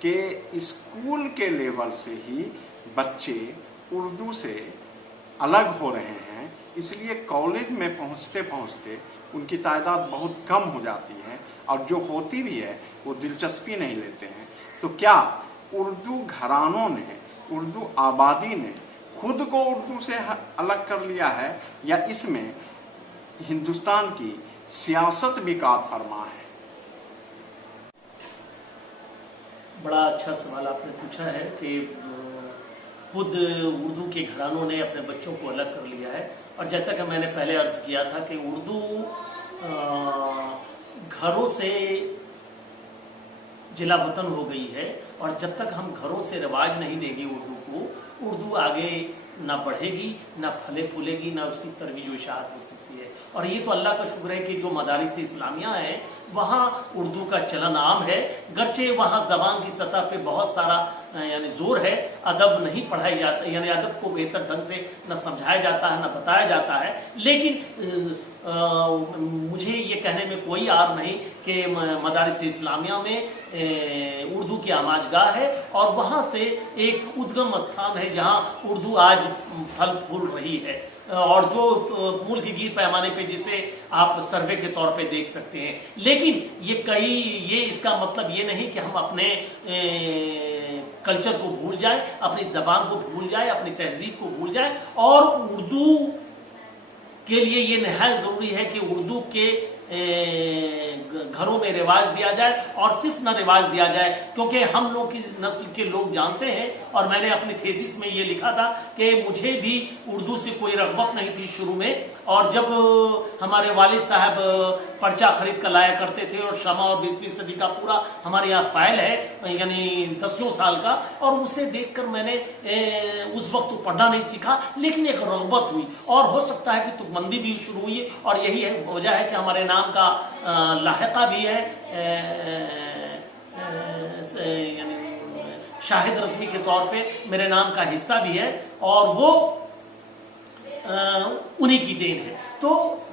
کہ اسکول کے لیول سے ہی بچے اردو سے الگ ہو رہے ہیں، اس لیے کالج میں پہنچتے پہنچتے ان کی تعداد بہت کم ہو جاتی ہے، اور جو ہوتی بھی ہے وہ دلچسپی نہیں لیتے ہیں۔ تو کیا اردو گھرانوں نے، اردو آبادی نے خود کو اردو سے الگ کر لیا ہے، یا اس میں ہندوستان کی سیاست بھی کار فرما ہے؟ بڑا اچھا سوال آپ نے پوچھا ہے کہ خود اردو کے گھرانوں نے اپنے بچوں کو الگ کر لیا ہے، اور جیسا کہ میں نے پہلے عرض کیا تھا کہ اردو گھروں سے جلا وطن ہو گئی ہے، اور جب تک ہم گھروں سے رواج نہیں دیں گے اردو کو، اردو آگے نہ بڑھے گی، نہ پھلے پھولے گی، نہ اس کی ترویج و اشاعت ہو سکتی ہے۔ اور یہ تو اللہ کا شکر ہے کہ جو مدارس اسلامیہ ہیں وہاں اردو کا چلن عام ہے، گرچہ وہاں زبان کی سطح پہ بہت سارا یعنی زور ہے، ادب نہیں پڑھائی جاتا، یعنی ادب کو بہتر ڈھنگ سے نہ سمجھایا جاتا ہے نہ بتایا جاتا ہے، لیکن مجھے یہ کہنے میں کوئی عار نہیں کہ مدارس اسلامیہ میں اردو کی آماج گاہ ہے، اور وہاں سے ایک ادگم استھان ہے جہاں اردو آج پھل پھول رہی ہے، اور جو ملک گیر پیمانے پہ جسے آپ سروے کے طور پہ دیکھ سکتے ہیں۔ لیکن یہ اس کا مطلب یہ نہیں کہ ہم اپنے کلچر کو بھول جائیں، اپنی زبان کو بھول جائیں، اپنی تہذیب کو بھول جائیں، اور اردو کے لیے یہ نہایت ضروری ہے کہ اردو کے گھروں میں رواج دیا جائے، اور صرف نہ رواج دیا جائے، کیونکہ ہم لوگ کی نسل کے لوگ جانتے ہیں، اور میں نے اپنی تھیسس میں یہ لکھا تھا کہ مجھے بھی اردو سے کوئی رغبت نہیں تھی شروع میں، اور جب ہمارے والد صاحب پرچہ خرید کر لایا کرتے تھے، اور شمع اور 20ویں صدی کا پورا ہمارے یہاں فائل ہے، یعنی 10 سال کا، اور اسے دیکھ کر میں نے اس وقت پڑھنا نہیں سیکھا، لیکن ایک رغبت ہوئی، اور ہو سکتا ہے کہ تکمندی بھی شروع ہوئی، اور یہی وجہ ہے کہ ہمارے نام کا لاحقہ بھی ہے، یعنی شاہد رسمی کے طور پہ میرے نام کا حصہ بھی ہے، اور وہ انہی کی دین ہے۔ تو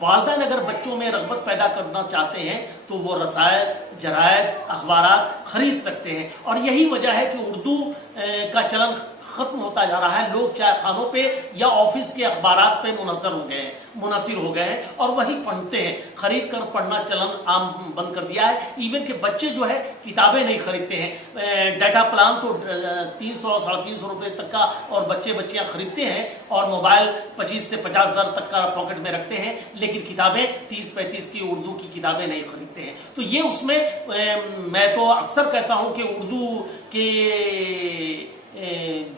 والدین اگر بچوں میں رغبت پیدا کرنا چاہتے ہیں تو وہ رسائل، جرائد، اخبارات خرید سکتے ہیں، اور یہی وجہ ہے کہ اردو کا چلن ختم ہوتا جا رہا ہے۔ لوگ چائے خانوں پہ یا آفس کے اخبارات پہ منحصر ہو گئے ہیں، اور وہی پڑھتے ہیں، خرید کر پڑھنا چلن عام بند کر دیا ہے۔ ایون کہ بچے جو ہے کتابیں نہیں خریدتے ہیں، ڈیٹا پلان تو 300 350 روپے تک کا اور بچیاں خریدتے ہیں، اور موبائل 25 سے 50 ہزار تک کا پاکٹ میں رکھتے ہیں، لیکن کتابیں 30-35 کی اردو کی کتابیں نہیں خریدتے ہیں۔ تو یہ اس میں میں تو اکثر کہتا ہوں کہ اردو کے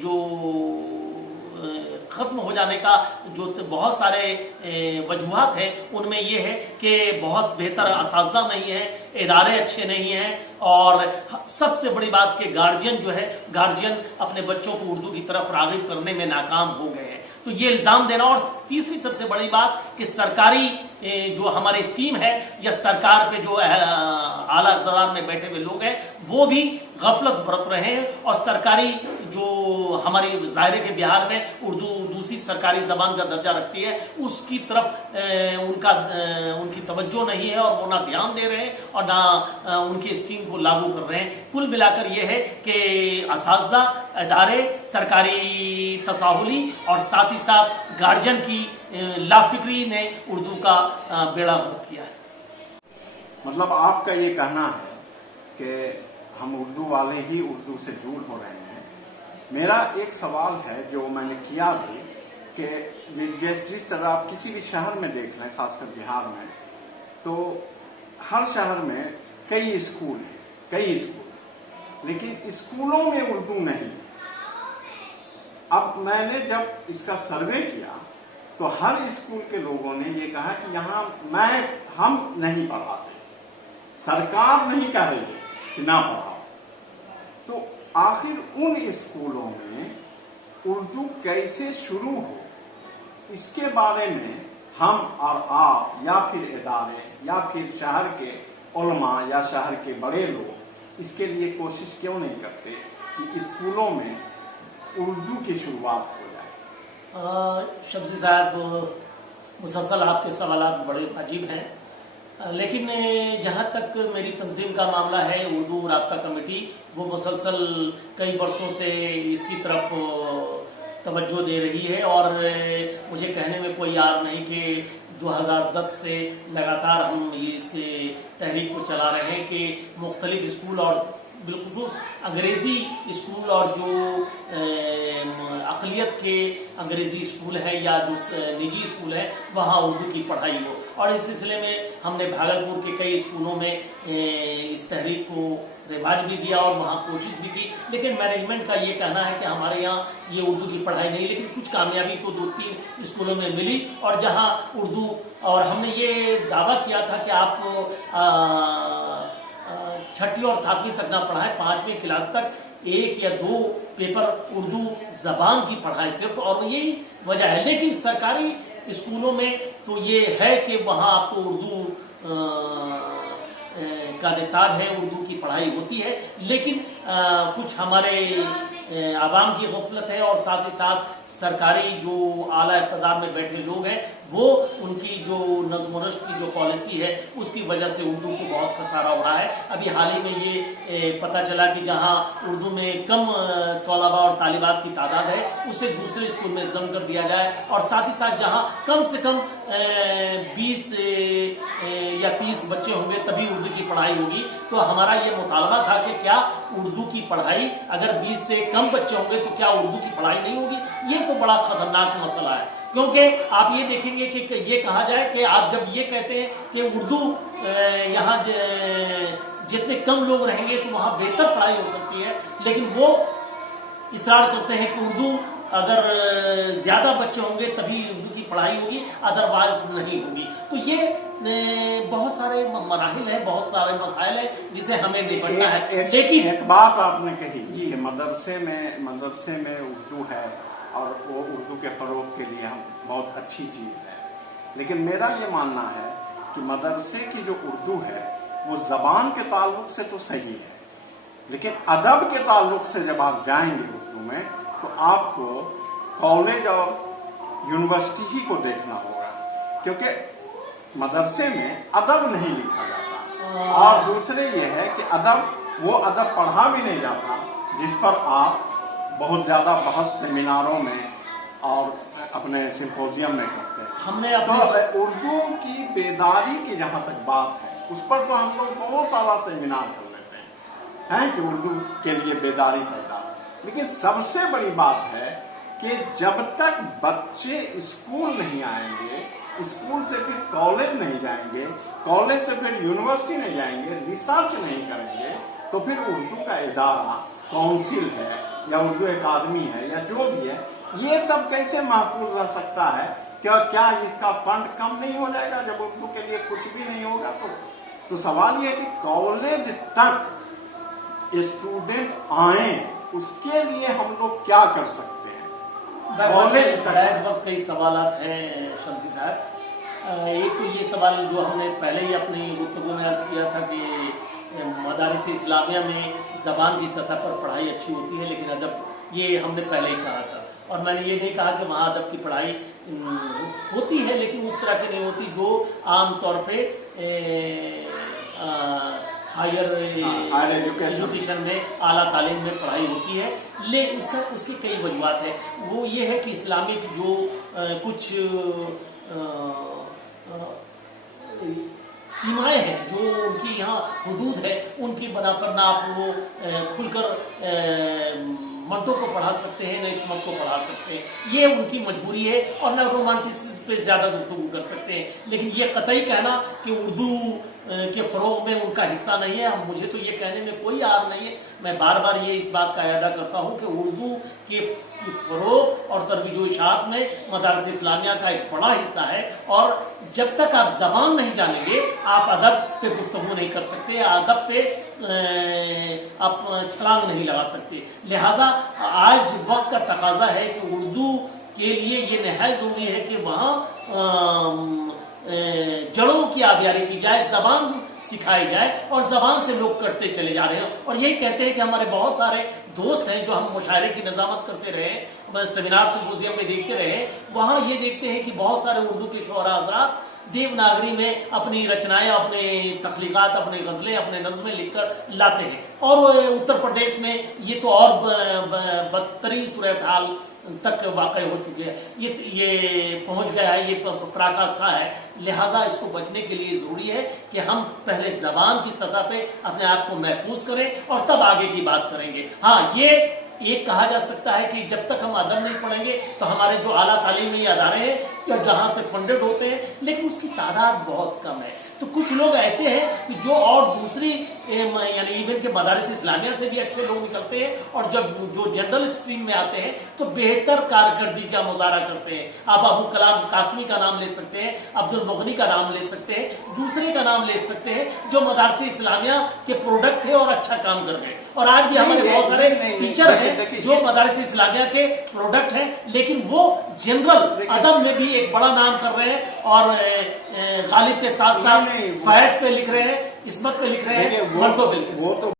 جو ختم ہو جانے کا جو بہت سارے وجوہات ہیں، ان میں یہ ہے کہ بہت بہتر اساتذہ نہیں ہیں، ادارے اچھے نہیں ہیں، اور سب سے بڑی بات کہ گارجین اپنے بچوں کو اردو کی طرف راغب کرنے میں ناکام ہو گئے ہیں۔ تو یہ الزام دینا، اور تیسری سب سے بڑی بات کہ سرکاری جو ہماری اسکیم ہے، یا سرکار پہ جو اعلیٰ اقتدار میں بیٹھے ہوئے لوگ ہیں وہ بھی غفلت برت رہے ہیں، اور سرکاری جو ہماری ظاہر ہے کہ بہار میں اردو دوسری سرکاری زبان کا درجہ رکھتی ہے، اس کی طرف ان کی توجہ نہیں ہے، اور وہ نہ دھیان دے رہے ہیں اور نہ ان کی اسکیم کو لاگو کر رہے ہیں۔ کل ملا کر یہ ہے کہ اساتذہ، ادارے، سرکاری تساہلی اور ساتھ ہی ساتھ گارجین کی لافکری نے اردو کا بیڑا غرق کیا ہے۔ مطلب آپ کا یہ کہنا ہے کہ ہم اردو والے ہی اردو سے دور ہو رہے ہیں۔ میرا ایک سوال ہے جو میں نے کیا بھی، کہ جس طرح آپ کسی بھی شہر میں دیکھ لیں، خاص کر بہار میں، تو ہر شہر میں کئی اسکول ہیں، لیکن اسکولوں میں اردو نہیں۔ اب میں نے جب اس کا سروے کیا تو ہر اسکول کے لوگوں نے یہ کہا کہ یہاں ہم نہیں پڑھاتے، سرکار نہیں کہہ رہی ہے کہ نہ پڑھاؤ۔ تو آخر ان اسکولوں میں اردو کیسے شروع ہو، اس کے بارے میں ہم اور آپ یا پھر ادارے یا پھر شہر کے علماء یا شہر کے بڑے لوگ اس کے لیے کوشش کیوں نہیں کرتے کہ اسکولوں میں اردو کی شروعات ہو جائے؟ شمسی صاحب، مسلسل آپ کے سوالات بڑے عجیب ہیں۔ لیکن جہاں تک میری تنظیم کا معاملہ ہے، اردو رابطہ کمیٹی وہ مسلسل کئی برسوں سے اس کی طرف توجہ دے رہی ہے، اور مجھے کہنے میں کوئی یار نہیں کہ 2010 سے لگاتار ہم اس تحریک کو چلا رہے ہیں کہ مختلف اسکول اور بالخصوص انگریزی اسکول اور جو اقلیت کے انگریزی اسکول ہیں یا جو نجی اسکول ہیں وہاں اردو کی پڑھائی ہو، اور اس سلسلے میں ہم نے بھاگلپور کے کئی اسکولوں میں اس تحریک کو رواج بھی دیا اور وہاں کوشش بھی کی، لیکن مینجمنٹ کا یہ کہنا ہے کہ ہمارے یہاں یہ اردو کی پڑھائی نہیں، لیکن کچھ کامیابی تو 2-3 اسکولوں میں ملی، اور جہاں اردو، اور ہم نے یہ دعویٰ کیا تھا کہ آپ 6ٹھی اور 7ویں تک نہ پڑھائیں، 5ویں کلاس تک 1 یا 2 پیپر اردو زبان کی پڑھائیں صرف، اور یہی وجہ ہے۔ لیکن سرکاری اسکولوں میں تو یہ ہے کہ وہاں آپ کو اردو کا نصاب ہے، اردو کی پڑھائی ہوتی ہے، لیکن کچھ ہمارے عوام کی غفلت ہے، اور ساتھ ہی ساتھ سرکاری جو اعلیٰ اقتدار میں بیٹھے لوگ ہیں وہ ان کی جو نظم و نسق کی جو پالیسی ہے اس کی وجہ سے اردو کو بہت خسارہ ہو رہا ہے۔ ابھی حال ہی میں یہ پتہ چلا کہ جہاں اردو میں کم طلباء اور طالبات کی تعداد ہے اسے دوسرے اسکول میں ضم کر دیا جائے، اور ساتھ ہی ساتھ جہاں کم سے کم 20 یا 30 بچے ہوں گے تبھی اردو کی پڑھائی ہوگی۔ تو ہمارا یہ مطالبہ تھا کہ کیا اردو کی پڑھائی، اگر 20 سے کم بچے ہوں گے تو کیا اردو کی پڑھائی نہیں ہوگی؟ یہ تو بڑا خطرناک مسئلہ ہے، کیونکہ آپ یہ دیکھیں گے کہ یہ کہا جائے کہ آپ جب یہ کہتے ہیں کہ اردو یہاں جتنے کم لوگ رہیں گے تو وہاں بہتر پڑھائی ہو سکتی ہے، لیکن وہ اصرار کرتے ہیں کہ اردو اگر زیادہ بچے ہوں گے تبھی اردو کی پڑھائی ہوگی، ادروائز نہیں ہوگی۔ تو یہ بہت سارے مراحل ہیں، بہت سارے مسائل ہیں جسے ہمیں نپٹنا ہے۔ لیکن ایک بات آپ نے کہی کہ مدرسے میں اردو ہے اور وہ اردو کے فروغ کے لیے ہم بہت اچھی چیز ہے، لیکن میرا یہ ماننا ہے کہ مدرسے کی جو اردو ہے وہ زبان کے تعلق سے تو صحیح ہے، لیکن ادب کے تعلق سے جب آپ جائیں گے اردو میں تو آپ کو کالج اور یونیورسٹی ہی کو دیکھنا ہوگا، کیونکہ مدرسے میں ادب نہیں لکھا جاتا، اور دوسرے یہ ہے کہ وہ ادب پڑھا بھی نہیں جاتا جس پر آپ بہت زیادہ بحث سیمیناروں میں اور اپنے سمپوزیم میں کرتے ہیں۔ ہم نے تو اردو کی بیداری کی جہاں تک بات ہے اس پر تو ہم لوگ بہت سارا سیمینار کر لیتے ہیں کہ اردو کے لیے بیداری پیدا، لیکن سب سے بڑی بات ہے کہ جب تک بچے اسکول نہیں آئیں گے، اسکول سے پھر کالج نہیں جائیں گے، کالج سے پھر یونیورسٹی نہیں جائیں گے، ریسرچ نہیں کریں گے، تو پھر اردو کا ادارہ، کونسل ہے یا اردو اکادمی ہے یا جو بھی ہے، یہ سب کیسے محفوظ رہ سکتا ہے؟ کیا اس کا فنڈ کم نہیں ہو جائے گا جب اردو کے لیے کچھ بھی نہیں ہوگا؟ تو سوال یہ ہے کہ کالج تک اسٹوڈنٹ آئیں، اس کے لیے ہم لوگ کیا کر سکتے ہیں؟ کالج تک وقت کئی سوالات ہیں شمسی صاحب۔ ایک تو یہ سوال جو ہم نے پہلے ہی اپنی گفتگو میں عرض کیا تھا کہ مدارس اسلامیہ میں زبان کی سطح پر پڑھائی اچھی ہوتی ہے لیکن ادب، یہ ہم نے پہلے ہی کہا تھا، اور میں نے یہ نہیں کہا کہ وہاں ادب کی پڑھائی ہوتی ہے لیکن اس طرح کی نہیں ہوتی جو عام طور پہ ہائر ایجوکیشن میں، اعلیٰ تعلیم میں پڑھائی ہوتی ہے۔ اس کی کئی وجوہات ہیں، وہ یہ ہے کہ اسلامک جو کچھ سیمائیں ہیں، جو ان کی یہاں حدود ہے، ان کی بنا پر نہ آپ وہ کھل کر منٹوں کو پڑھا سکتے ہیں، نہ اسمت کو پڑھا سکتے ہیں، یہ ان کی مجبوری ہے، اور نہ رومانٹسزم پہ زیادہ گفتگو کر سکتے ہیں۔ لیکن یہ قطعی کہنا کہ اردو کے فروغ میں ان کا حصہ نہیں ہے، مجھے تو یہ کہنے میں کوئی عار نہیں ہے۔ میں بار بار یہ اس بات کا اعادہ کرتا ہوں کہ اردو کے فروغ اور ترویج و اشاعت میں مدارس اسلامیہ کا ایک بڑا حصہ ہے، اور جب تک آپ زبان نہیں جانیں گے آپ ادب پہ گفتگو نہیں کر سکتے، ادب پہ آپ چھلانگ نہیں لگا سکتے۔ لہٰذا آج وقت کا تقاضا ہے کہ اردو کے لیے یہ نہایت ضروری ہے کہ وہاں جڑوں کی آبیاری کی جائے، زبان سکھائی جائے اور زبان سے لوگ کرتے چلے جا رہے ہیں. اور یہی کہتے ہیں کہ ہمارے بہت سارے دوست ہیں جو ہم مشاعرے کی نظامت کرتے رہے, سیمینار سمپوزیم میں دیکھتے رہے, وہاں یہ دیکھتے ہیں کہ بہت سارے اردو کے شعراء حضرات دیوناگری میں اپنی رچنائیں, اپنے تخلیقات, اپنے غزلیں, اپنے نظمیں لکھ کر لاتے ہیں. اور اتر پردیش میں یہ تو اور بدترین صورتحال تک واقع ہو چکے ہیں, یہ پہنچ گیا ہے, یہ پراکاشٹھا ہے. لہٰذا اس کو بچنے کے لیے ضروری ہے کہ ہم پہلے زبان کی سطح پہ اپنے آپ کو محفوظ کریں اور تب آگے کی بات کریں گے. ہاں, یہ کہا جا سکتا ہے کہ جب تک ہم ادب نہیں پڑھیں گے تو ہمارے جو اعلیٰ تعلیمی ادارے ہیں یا جہاں سے فنڈڈ ہوتے ہیں, لیکن اس کی تعداد بہت کم ہے. تو کچھ لوگ ایسے ہیں کہ جو اور دوسری یعنی ایون کے مدارس اسلامیہ سے بھی اچھے لوگ نکلتے ہیں, اور جب جو جنرل اسٹریم میں آتے ہیں تو بہتر کارکردگی کا مظاہرہ کرتے ہیں. آپ ابو کلام قاسمی کا نام لے سکتے ہیں, عبد المغنی کا نام لے سکتے ہیں, دوسرے کا نام لے سکتے ہیں جو مدارس اسلامیہ کے پروڈکٹ تھے اور اچھا کام کر گئے. اور آج بھی ہمارے بہت سارے ٹیچر ہیں جو مدارس اسلامیہ کے پروڈکٹ ہیں, لیکن وہ جنرل ادب میں بھی ایک بڑا نام کر رہے ہیں, اور غالب کے ساتھ ساتھ فیض پہ لکھ رہے ہیں, عصمت پہ لکھ رہے ہیں, مردوں پہ لکھ رہے ہیں.